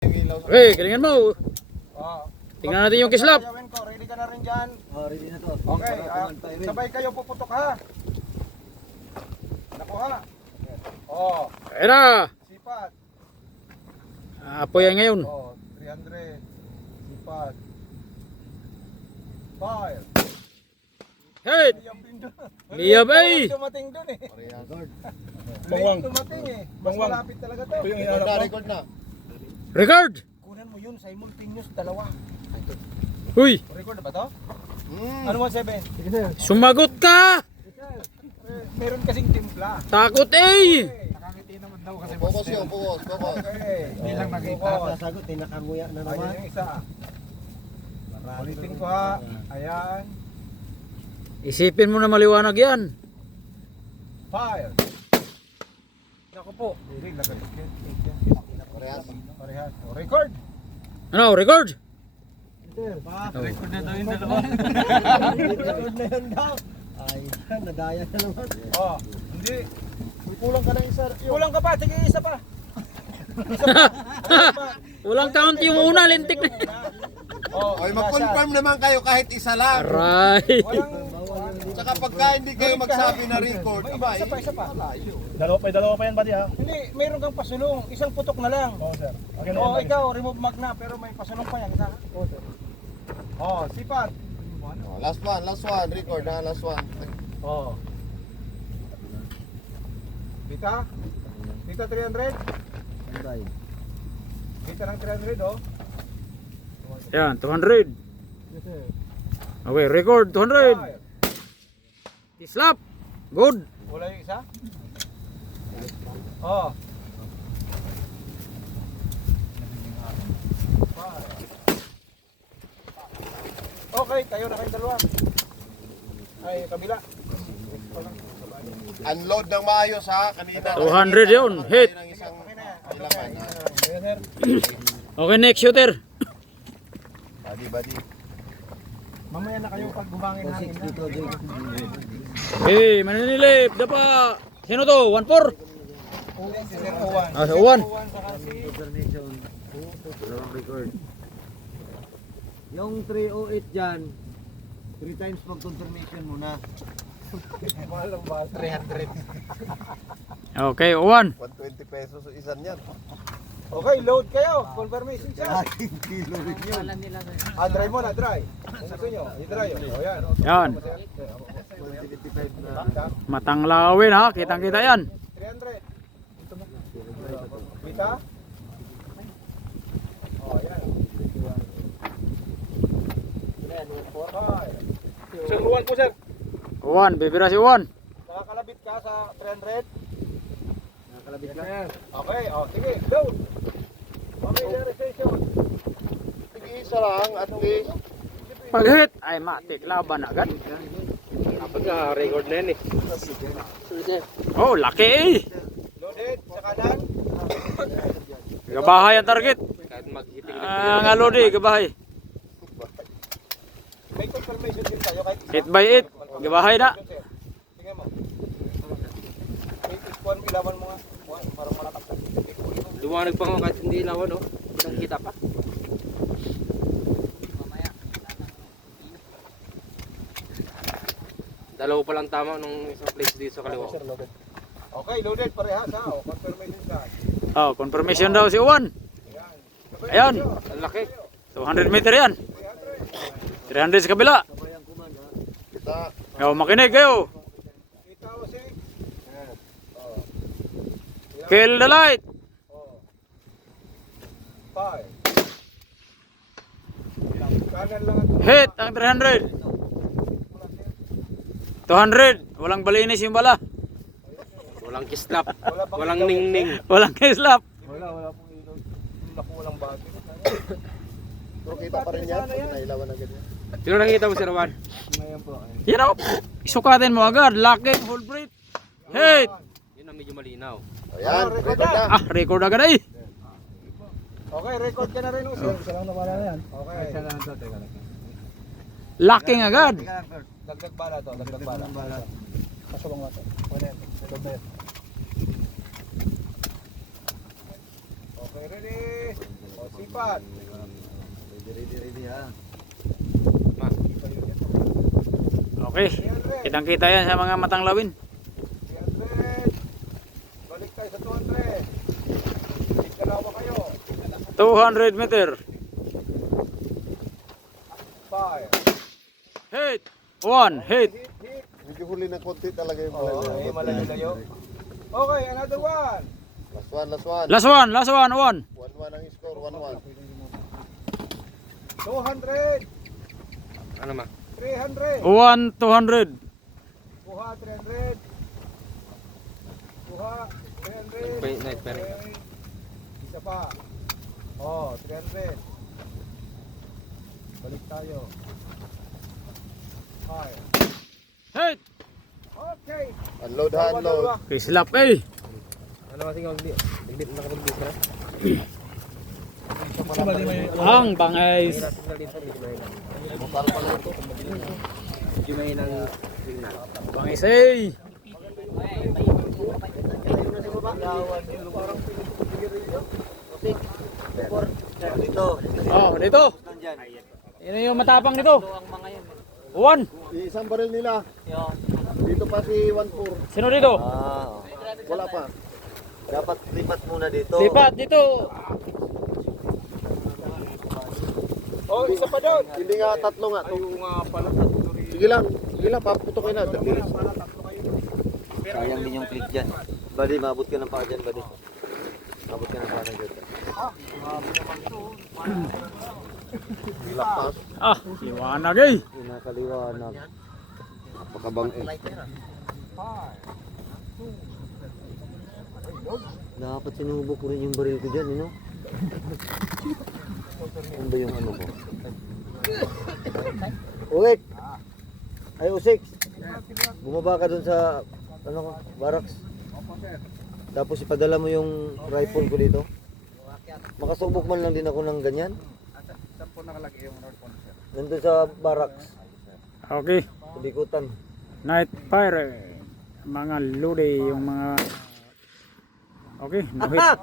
Okay, galingan mo. Oh. Tingnan natin yung kislap. Ready ka na rin dyan. Oh, ready na to. Okay, sabay kayo puputok ha. Nakuha. Oh, Ayan na. sipat. Apoy yan ngayon. Oh, 300. Sipat. Fire. Hit! Liyab ay! Tumating dun eh. Bangwang. Tumating eh. Mas Bangwang. malapit talaga to. Ito yung iharap mo. Record na. Record! Kunan mo yun, simultaneous, dalawa. Uy! Record na ba to? Ano mo, Sebe? Sumagot ka! Meron kasing timpla. Takot eh! Nakangiti naman daw kasi Focus yun, focus. Okay. Hindi lang nakita. Nasagot, tinakanguya na Ayun naman. yung isa. Ulitin ko ha. Ayan. Isipin mo na maliwanag yan. Fire. Naku po. Hindi, lagay. Parehas. Parehas. O, record. Ano, record? Record na daw yung dalawa. Record na yan daw. Ay, nadaya na naman. Oh, hindi. Kulang ka na isa. Kulang ka pa. Sige, isa pa. Walang count yung una, lintik na. Oh, Oy, mag-confirm naman kayo kahit isa lang. Aray! Walang... Tsaka pagka hindi kayo magsabi na record, aba, Isa pa, isa pa. Dalawa pa yan, buddy ha? Hindi, mayroon kang pasulong. Isang putok na lang. Oo, sir. Okay na Oh, yan, ikaw, remove mag na, pero may pasulong pa yan. Isa. Oh, sipat. Last one, record na, last one. Oh. Kita? Kita 300? Kita ng 300, oh. Yan, 200. Okay, record, 200. Fire. Islap. Good. Wala yung isa? Oh. Fire. Okay, tayo na kayong dalawa. Ay, kabila. Unload ng maayos ha, kanina. 200 yun, hit. Ng isang Okay na yan. ilaman ha. Ayan, sir. Okay, next shooter. Badi. Mamaya na kayo pag gumangin hangin na. Okay, maninilip. Dapa. Sino to? 1-4? Si Sir Owan. Ah, si Owan. Saka si... Yung 308 dyan, 3 times mag-confirmation muna. Mahal ang bahal. 300. Okay, 1. 120 pesos isa niyan. Okay, load kayo. Confirmation siya. Ating kilo rin yun. Dry mo na, dry. Kung gusto nyo, i-dry. O, yan. Yan. 175 na. Matanglawin ha. Kitang-kita yan. 300. Kita? O, yan. Sir, Juan po, sir. 1. Bibira si 1. Nakakalabit ka sa 300? Nakalabit ka. Okay, o, sige, load. Okay, realization. Isa lang, at least. Pag hit, ay matik. Laban agad. Kapag record na yan eh. Oh, laki eh. Loaded sa kanan. Gabahay ang target. Kahit mag-hiting Nga lodi, gabahay. May confirmation din tayo kahit isa. 8 by 8. Gabahay na. Tingnan mo. Kuan ilawan mo nga. Kuan para malakas. Luwanag pa nga kahit hindi ilawan, no? Nakikita pa. Dalawa pa lang tama nung isang place dito sa kaliwa. Okay, loaded parehas ha. O, confirmation ka. Oh, confirmation daw si 1. Ayan. Ang laki. 200 meter yan. 300 sa kabila. Kita. Oh, makinig kayo. Kita o si. Kill the light. 5. Kanan lang ang Hit ang 300. 200. Walang balinis yung bala. Walang kislap. bang Walang ilaw? ningning. Walang kislap. Wala pong ilaw. Naku, walang bagay. Pero kita pa rin yan. Nailawan agad yan. Sino nakikita mo, Sir Juan? Ngayon po. Yan o. Isukatin mo agad. Locking, full breath. Hit. Yun ang medyo malinaw. Ayan, record na. Ah, record agad ay. Okay, record ka na rin sir. Isa lang na bala na yan. Okay. Isa lang to, teka lang. Locking agad. Dagdag bala to, dagdag bala. Pasulong nga to. Okay, ready? O, one. Ready ha. Okay. Kitang kita yan sa mga matang lawin. 300. Balik tayo sa 200. Dalawa kayo. 200 meter. 5. Hit. 1 hit. Hit. Medyo huli na konti talaga yung Malalayo. Okay, another one. Last one. Last one. 1. 1-1 ang score, 1-1. 200. Ano ma? 300. 1 200. Kuha 300. Kuha 300. Wait, night, pare. Okay. Isa pa. Oh, 300. Balik tayo. 5. Hit. Okay. Unload ha, unload. Kislap eh. Ano kasi nga hindi nakapag-bis na? Ang bangais. Medyo may nang signal. Bangis eh. Dito. Oh, dito. Yan yung matapang dito. 1. Isang baril nila. Dito pa si 1-4. Sino dito? Wala pa. Dapat lipat muna dito. Lipat dito. Oh, isa pa doon. Hindi nga, tatlo nga. Sige lang, paputokin na. Sayang din yung click dyan. Buddy, maabot ka ng paa dyan, buddy. Maabot ka ng paa ng dyan. Relax. Liwanag eh. Nakaliwanag. Napakabang eh. Dapat sinubo ko rin yung baril ko dyan, you know? Ano ba yung ano ko? Wait! Ay, Usik! Bumaba ka dun sa ano, barracks. Tapos ipadala mo yung rifle ko dito. Makasubok man lang din ako ng ganyan. Saan po nakalagay yung rifle, sir? Nandun sa barracks. Okay. Sa Bikutan. Night fire. Mga lode yung mga... Okay, no-hit.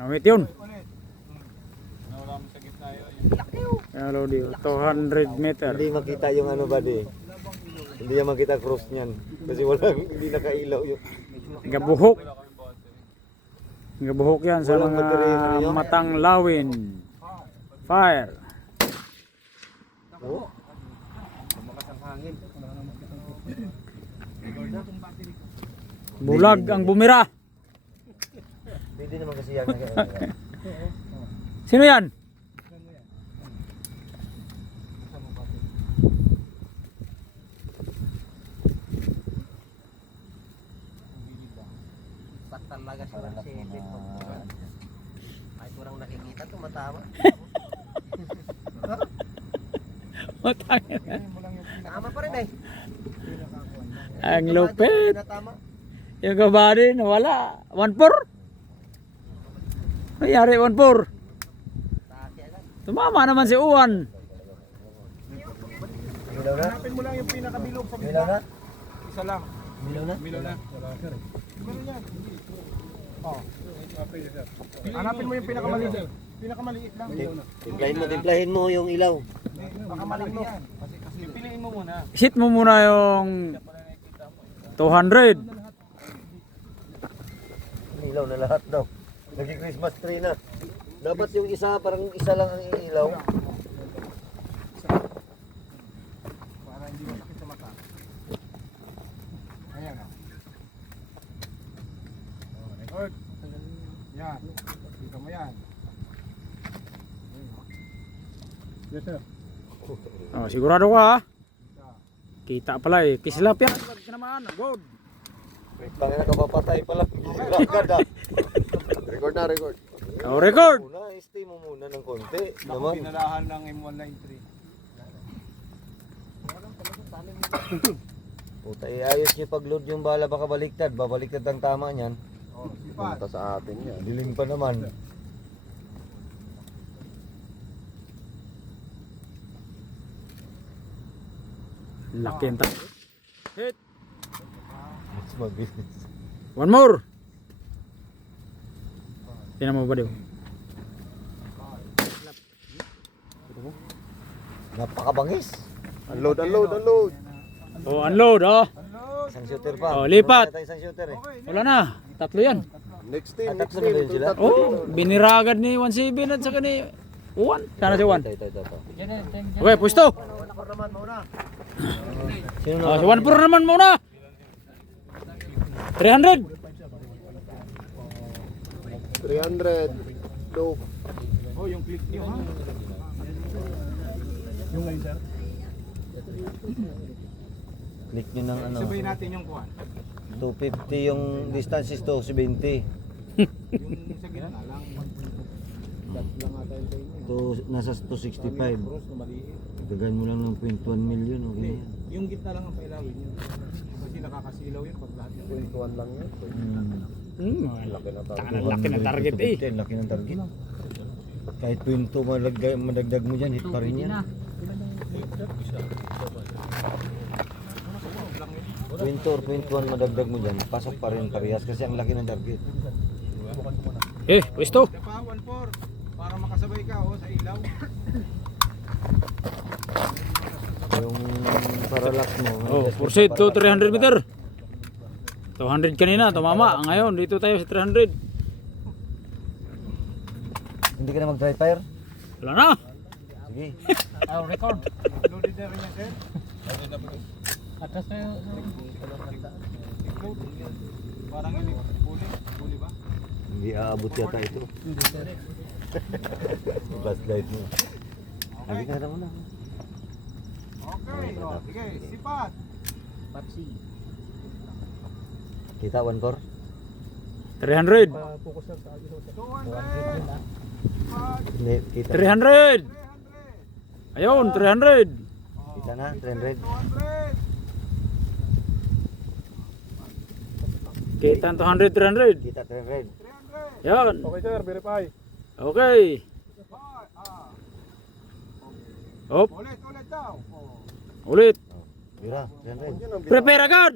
No-hit yun. Nawala mo sa gitna yun. Kaya lode, 200 meter. Hindi makita yung ano ba di. Hindi yan makita cross niyan. Kasi walang, hindi nakailaw yung... Gabuhok. Gabuhok yan sa Walang baterya, ano mga yun? matang lawin. Fire. Oh, Bulag ang bumira. pwede naman kasi yan. Sino yan? Talaga siya kasi ay kurang nakikita tumatawa. Tama pa rin eh. Ang lupit. Tama. Yung kabady nawala. 1-4. Mayari 1-4. Tumama naman si Uwan. Milaw na? Hanapin mo lang yung pinakabilog sa Milaw na? Isa lang. Milaw na? Milaw na. Meron yan. Oh. Hanapin mo yung pinakamaliit. Pinakamaliit lang. Timplahin mo yung ilaw. Baka maliit yan. Pipiliin mo muna. Hit mo muna yung 200. Ilaw na lahat daw. Naging Christmas tree na. Dapat yung isa, parang isa lang ang ilaw. Para hindi masakit sa mata. Ayan o. Oh, record. Yan. Dito mo yan. Yes sir. Oh, sigurado ka ha? Kita pala eh. Kislap yan. Wag ka naman. Good. Tangina ka mapatay pa lang. Record na. Record na, record. Oh, record. Muna, stay mo muna ng konti. Naman. Pinalahan ng M193. Puta, ayos niyo pag-load yung bala, baka baliktad. Babaliktad ang tama niyan. Oh, sipat. Punta sa atin yan. Dilim pa naman. Laki ang tayo. Hit. Mas mabilis. One more. Tinan mo ba daw? Napakabangis. Unload, unload, unload. Oh, unload, oh. Isang shooter pa. Oh, lipat. Meron pa yata isang shooter eh. Wala na. Tatlo yan. Next team, Ah, next tatlo na ba team. yun sila? Oh, biniragad ni 17 at saka ni 1. Sana si 1. Ito. Okay, pwesto. Sino Oh, na? si 1 pro naman muna. 300. 300. Low. Click nyo ng ano. Sabay natin yung kuhan. 250 yung distance is 270. Yung sa gitna lang. Lang ata yung tayo. Nasa 265. Dagan mo lang ng 0.1 million. Okay na yan. Yung gitna lang ang pailawin yun. Kasi nakakasilaw yun pag lahat yung 21 lang yun. Laki ng target eh. Laki ng target. Kahit 20 madagdag mo dyan, hit pa rin yan. 20 or 21 madagdag mo dyan, pasok pa rin parehas kasi ang laki ng target. Eh, pwesto. Pa, 1-4. Para makasabay ka sa ilaw. Yung parallax mo. Oh, proceed to 300 meter. 200 kanina, tumama. Ngayon, dito tayo sa 300. Hindi ka na mag-dry fire? Wala na. Sige. Record. Loaded na rin yan, sir. Atas na yun. Parang yun, huli ba? Hindi aabot yata ito. Bus light mo. Hindi ka na muna. Okay, sige, sipat. Kita 1 core? 300. 200. Hindi, kita. 300. Ayun, 300. Kita na, 300. 200. Kita 200, 300. Kita 300. 300. Yan. Okay, sir, verify. Okay. Hop, Ulit daw. ulit. Bira, 300. Prepare agad.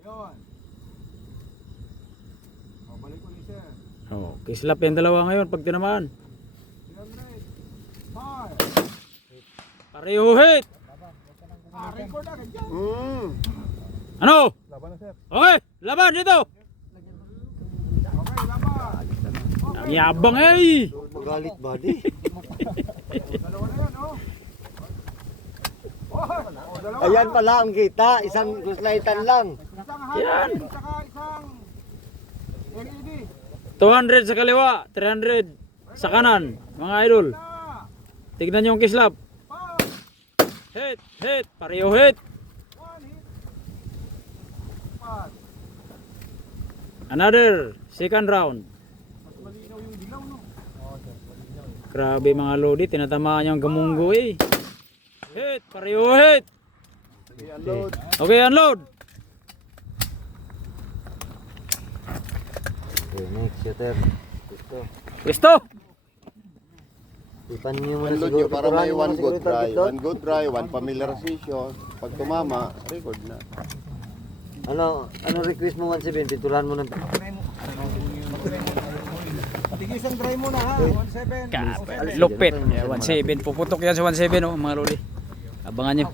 Ayun. Balik ko ni sir. Oh, kislap yung dalawa ngayon pag tinamaan. 300. Fire. Pareho hit. Record agad yan. Ano? Laban na, sir. Okay, laban dito. Okay, laban. Ang yabang eh. Magalit body. Dalawa na yan, oh. Dalawa. Ayan pala ang kita, isang flashlightan lang. Isang Yan. hangin, saka isang LED. 200 sa kaliwa, 300 sa kanan, mga idol. Na. Tignan yung kislap. Fire. Hit, pareho hit. One hit. Pass. Another, second round. Mas malinaw yung dilaw, no? Grabe mga lodi, tinatamaan yung gamunggo eh. Hit, pareho hit. Unload. Okay, unload. Okay, next shooter. Gusto. Pwesto. Ipan nyo muna Unload siguro. nyo para may Pipurahin mo one muna siguro good yung try. target doon. One good try, one familiarization. Pag tumama, record na. Ano request mo 170? Tulahan mo ng... Tigisang dry muna ha. 17. Lupit. 17, puputok yan sa 17 oh, mga lodi. Abangan nyo.